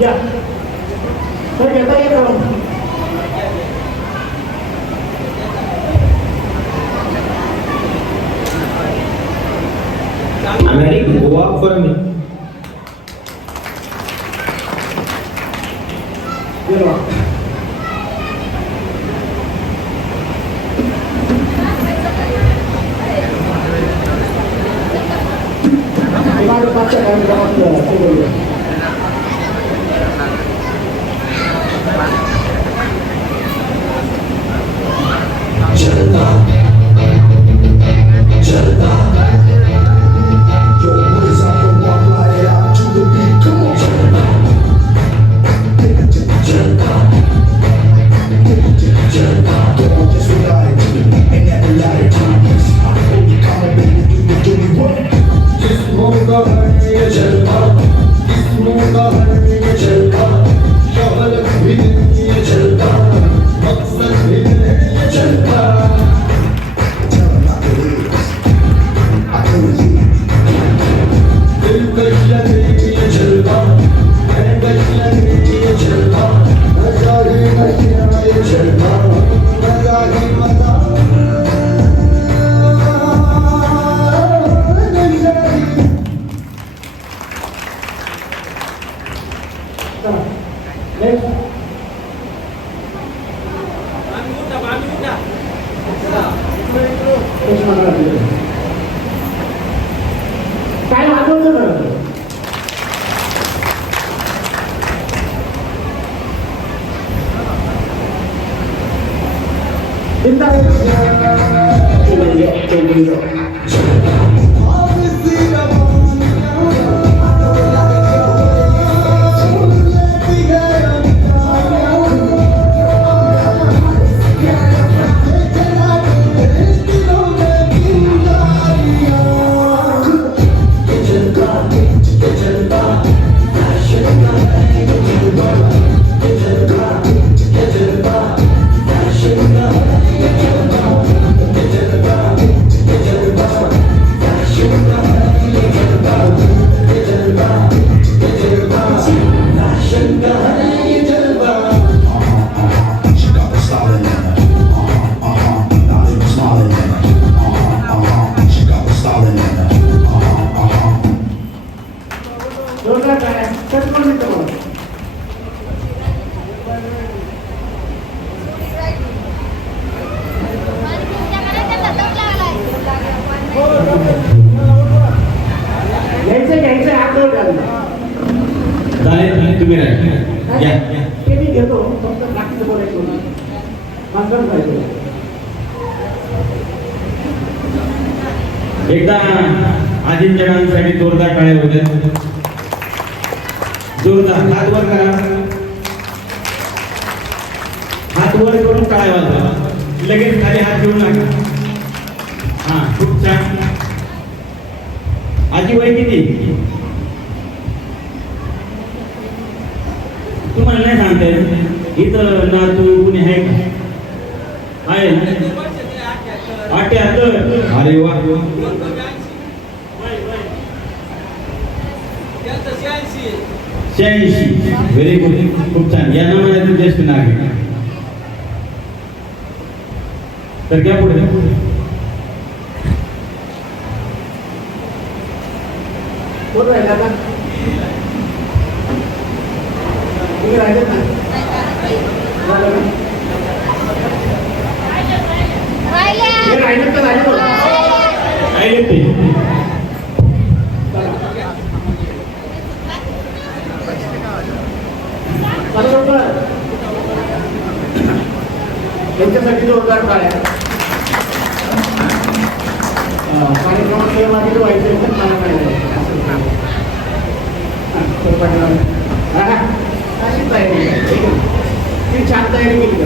या तर घेता येतं I'm ready to go up for me. मागच्या कार्यक्रमात ते बोलूया. काय आठवतं बरं तुम्ही या ते मी घेतो फक्त बाकीचं बोलायचं मागं पाहिजे. एकदा आदित्यनाथांसाठी जोरदार टाळ्या होत्या. जोरदार हात वर करा, हात वर करून टाळ्या वाजवा. लगेच खाली हात घेऊ नका. हा खूप छान. आजी वय किती तुम्हाला नाही सांगता येत. इथं नातू कुणी आहे का? आहे ना 78. अरे वा 86. Very good. खूप छान. या नावाने ज्येष्ठ नागरिक. तर क्या पुढे कोण राहिला का? राहिलं ना राहिलं तर राहिलं राहिले ते त्यांच्यासाठी जोरदार टाळ्या. कार्यक्रमात मागे व्हायचं मला माहिती अशी तयारी ती छान तयारी केली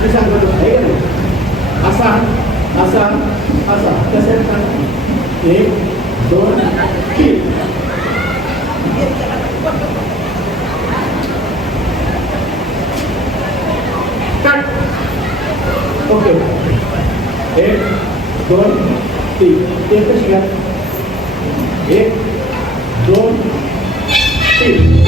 मी सांगतो आहे का नाही. असा असा असा कसं 1 2 3 कट. ओके 1 2 3 ते कशी घ्या 1 2 3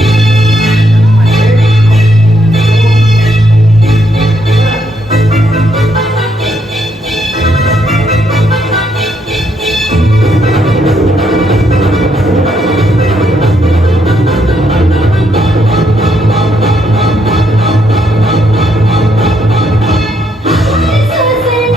सोसना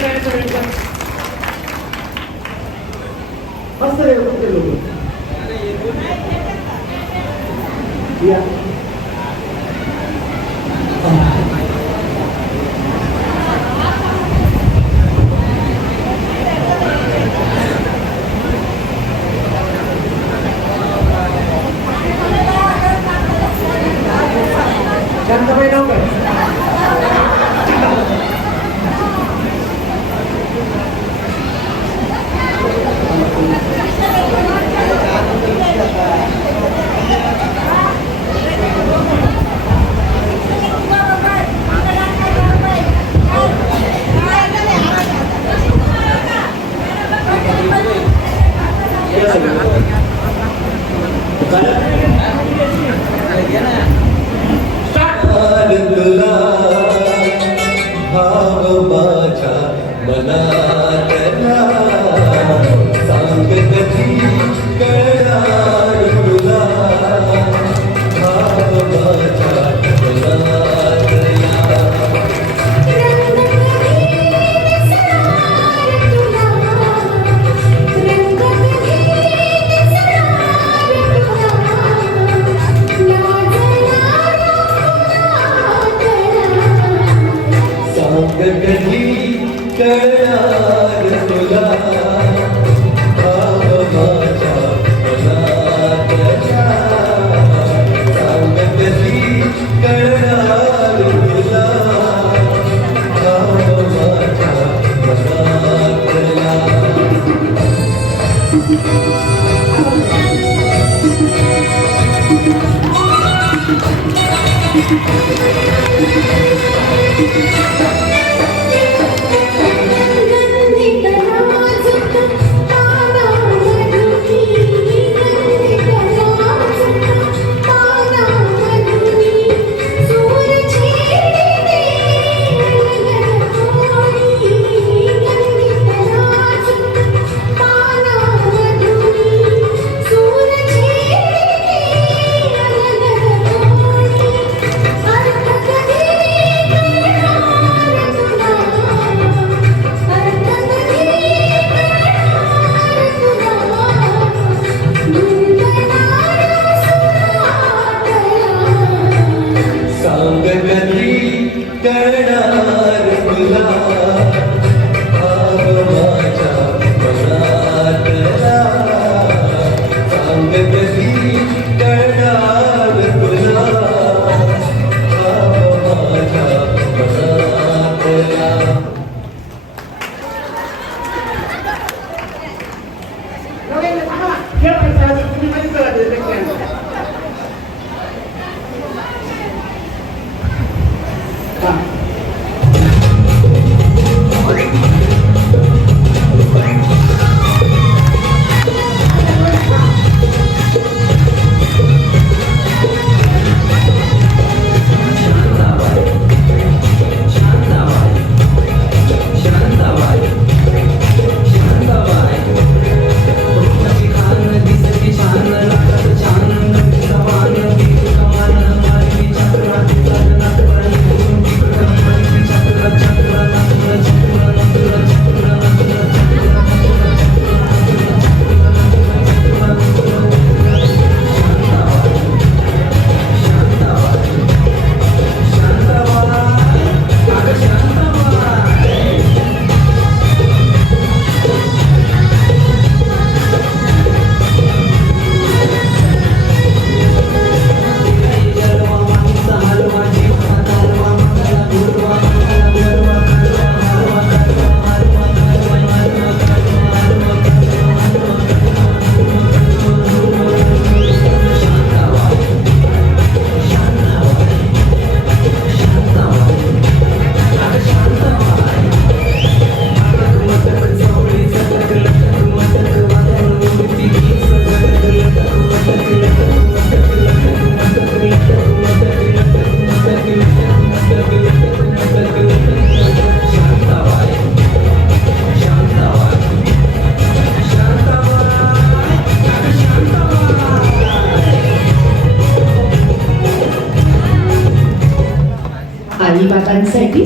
जायचं वेळचं. मस्त रे कुठे लोक या. शांताबाई नाव काय? तुला भाव माझ्या मनातला सांग कधी कळणार तुला भाव माझ्या मनातला सांग कधी कळणार तुला भाव माझ्या मनातला सांग कधी कळणार तुला भाव माझ्या मनातला सांग कधी कळणार तुला भाव माझ्या मनातला सांग कधी कळणार तुला भाव माझ्या मनातला खेळ पैसा तुम्ही कधी करा ते आई बाबांसाठी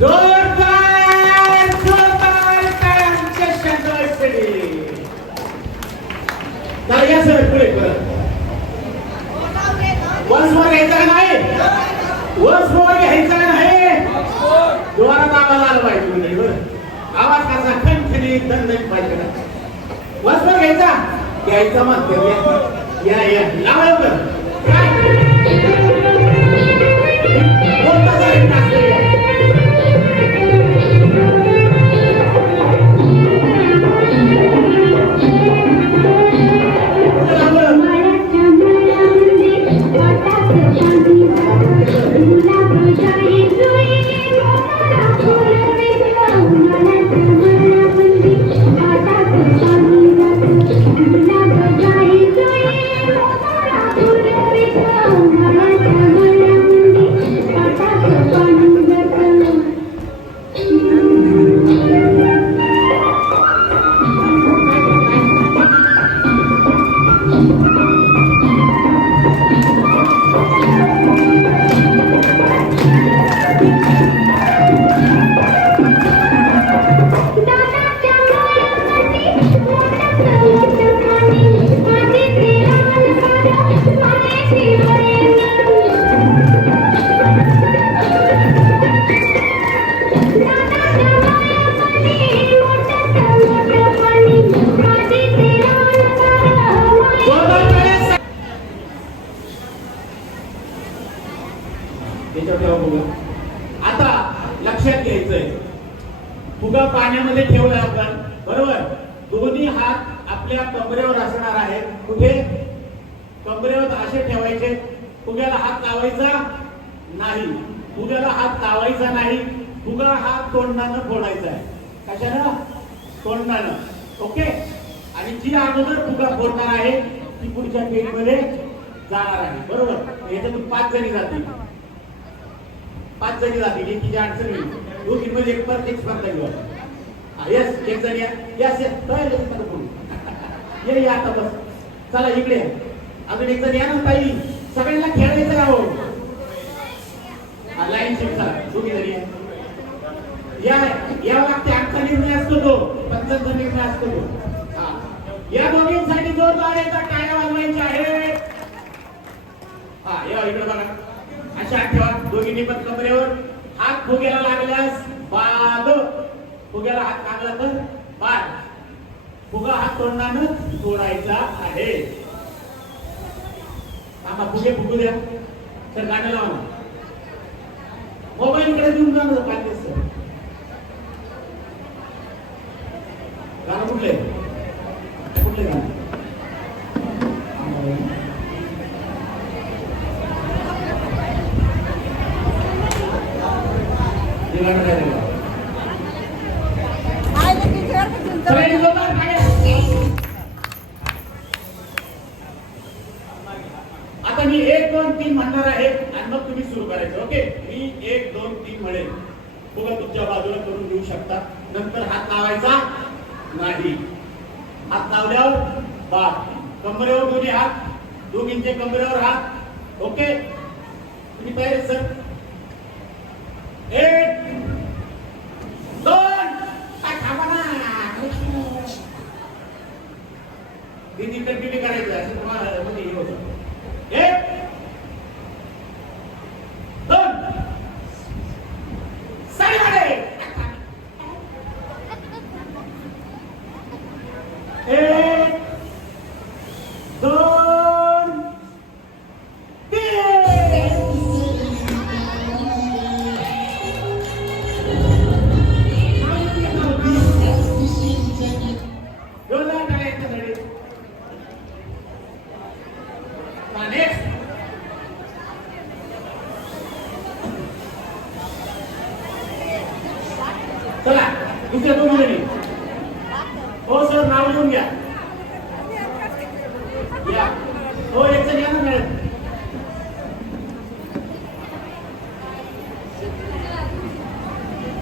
जोरदार असा खणखणी दणदण पाहिजे वस्त्र घ्यायचा मग या या लावा लवकर काय कोणता साडी टाकली आता लक्षात घ्यायचंय फुगा पाण्यामध्ये ठेवलाय आपण बरोबर दोन्ही हात आपल्या कमरेवर असणार आहेत कुठे कमरेवर असे ठेवायचे फुग्याला हात लावायचा नाही फुग्याला हात लावायचा नाही फुगा हात तोंडानं फोडायचा आहे कशानं तोंडानं ओके आणि जी अगोदर फुगा फोडणार आहे ती पुढच्या पेज मध्ये जाणार आहे बरोबर याच्यातून 5 जणी जातील 5 जणी जातील एकीची अडचण होईल दोघींमध्ये एक परत एक स्पर्धा घेऊ यस एक जण या यस ये या आता बस चला इकडे अजून एक जण या ना ताई सगळ्यांना खेळायचं राहो लाईन शिफ्ट चला दोघी जणी या यावं लागते आजचा निर्णय असतो तो पंचांचा निर्णय असतो तो या दोघींसाठी जोरदार याचा टाळ्या वाजवायच्या आहे हा या इकडे बघा अशा ठेवा दोघींनी पण कमरेवर हात फुग्याला लागल्यास बाद फुग्याला हात लागला तर बाद फुगा हात तोंडानं तोडायचा आहे आता फुगे फुगू द्या तर गाणं लावा मोबाईल कडे देऊन जाणार काय दिसतं गाणं कुठले कुठले गाणं आता मी 1 2 3 म्हणणार आहे आणि मग तुम्ही सुरू करायचं ओके मी 1 2 3 म्हणेन बघा तुमच्या बाजूला करून देऊ शकता नंतर हात लावायचा नाही हात लावल्यावर बाद कमरेवर दोन्ही हात दोघींचे कमरेवर हात ओके तुम्ही तयार आहेत सर 1 2 काय थांबा ना किती कंटिन्यू करायचं असं तुम्हाला मध्ये हे होतं 1 2 साडीमध्ये 1 2 चला दुसऱ्या 2 जणी हो सर नाव लिहून घ्या या हो एक जण या ना मॅडम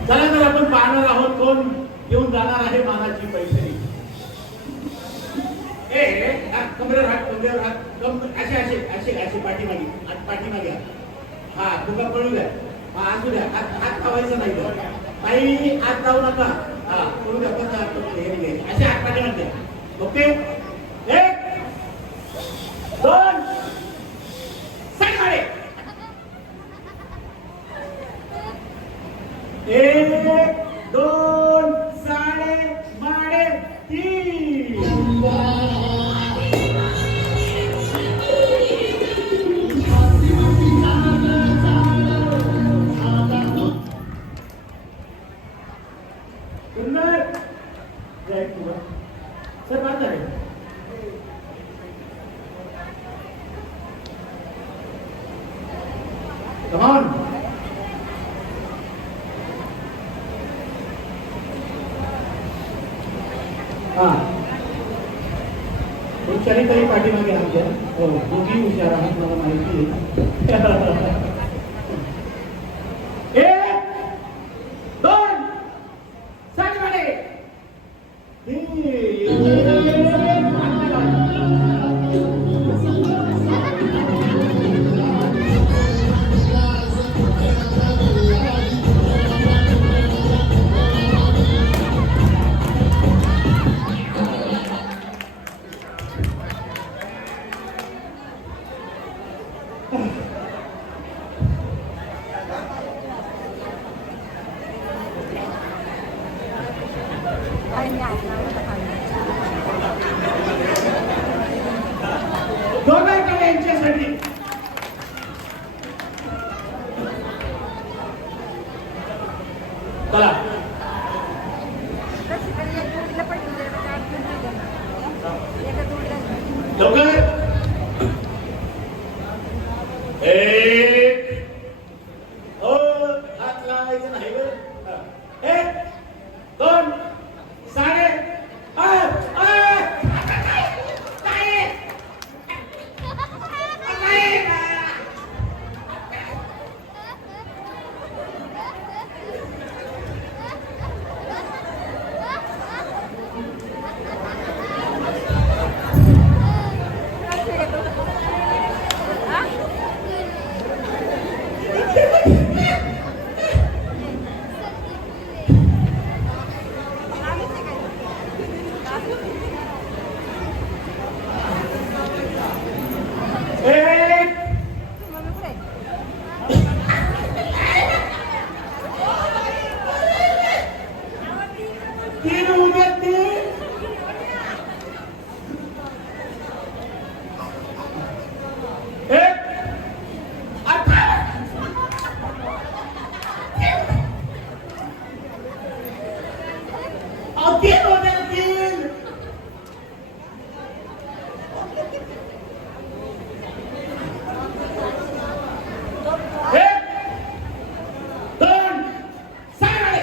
चला तर आपण पाहणार आहोत कोण घेऊन जाणार आहे मानाची पैठणी कमरेवर हात असे पाठीमागे हा फुगा पळू द्या हा असू द्या हात लावायचा नाही काही हात लावू नका हा पळू द्या पण असे हात पाठीमागे ओके 1 2 साडे 1 2 साडे सुंदर जय तुला सर बात आहे Come on. हा हुशारी तरी पाठीमागे आमच्या हो दोघी हुशार आहात मला माहिती आहे एक दोन साडे दोघांकडे यांच्यासाठी चला लवकर एक हो हात लावायचं नाही बरं एक दोन साडे तीन उभे तीन एक तीन होते तीन एक दोन साडे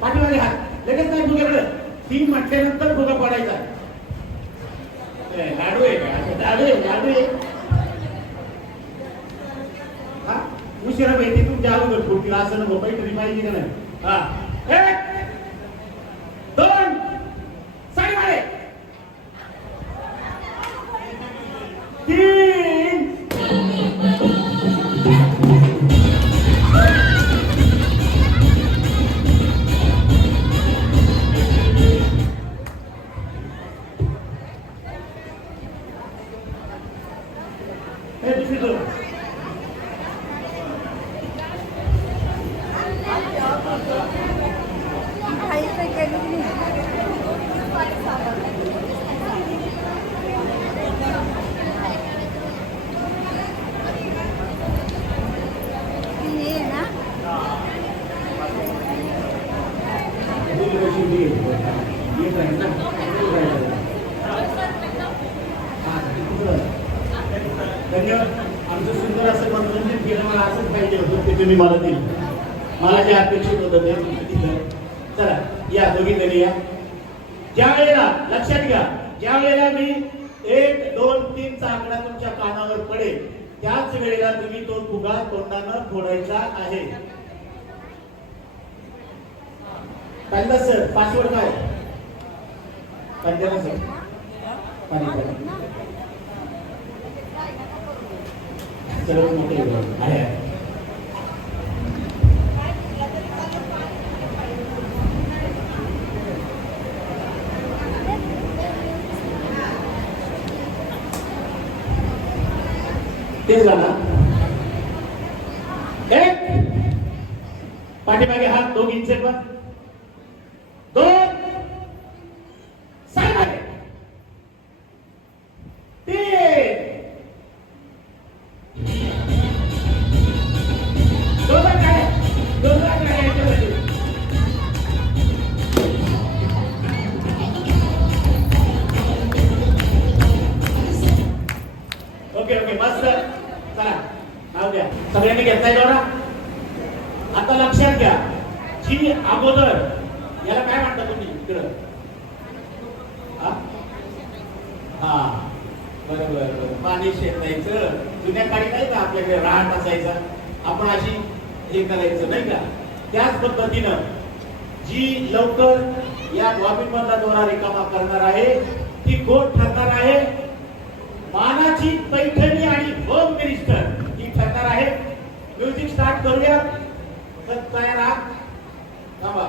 पाठीमागे हात लगेच नाही फुग्याकडं तीन म्हटल्यानंतर फुगा पडायचा लाडू आहे का लाडू आहे हा उशिरा माहिती तुमच्या अगोदर फुटतील असं नको पैठणी पाहिजे का नाही हा एक दोन साडे तीन धन्यवाद आमचं सुंदर असं मनोरंजन केलं मला असंच पाहिजे होतं ते तुम्ही मला दिलं मला जे अपेक्षित होतं ते दिलं चला या दोघी जणी या ज्या वेळेला लक्षात घ्या ज्या वेळेला मी 1 2 3 चा आकडा तुमच्या कानावर पडेल त्याच वेळेला तुम्ही तो फुगा तोंडानं फोडायचा आहे कालिदास सर पासवर्ड काय कालिदास सर पाणी सर्वात मोठे आहे तेच गाणं एक पाठीमागे हात दोघींचे पण दोन साईड तीन दोन गाड्या याच्यामध्ये ओके ओके मस्त चला नाव द्या सगळ्यांनी घेतलाय दोरा आता लक्षात घ्या जी अगोदर याला काय म्हणता तुम्ही इकडं हा बरोबर पाणी शेतायचं जुन्या काळी नाही का आपल्याकडे राहत असायचा आपण अशी हे करायचं नाही का त्याच पद्धतीनं जी लवकर या द्वापीमधला दोरा रिकामा करणार आहे ती गोट ठरणार आहे मानाची पैठणी आणि होम मिनिस्टर ही ठरणार आहे म्युझिक स्टार्ट करूया तर तयार आहात थांबा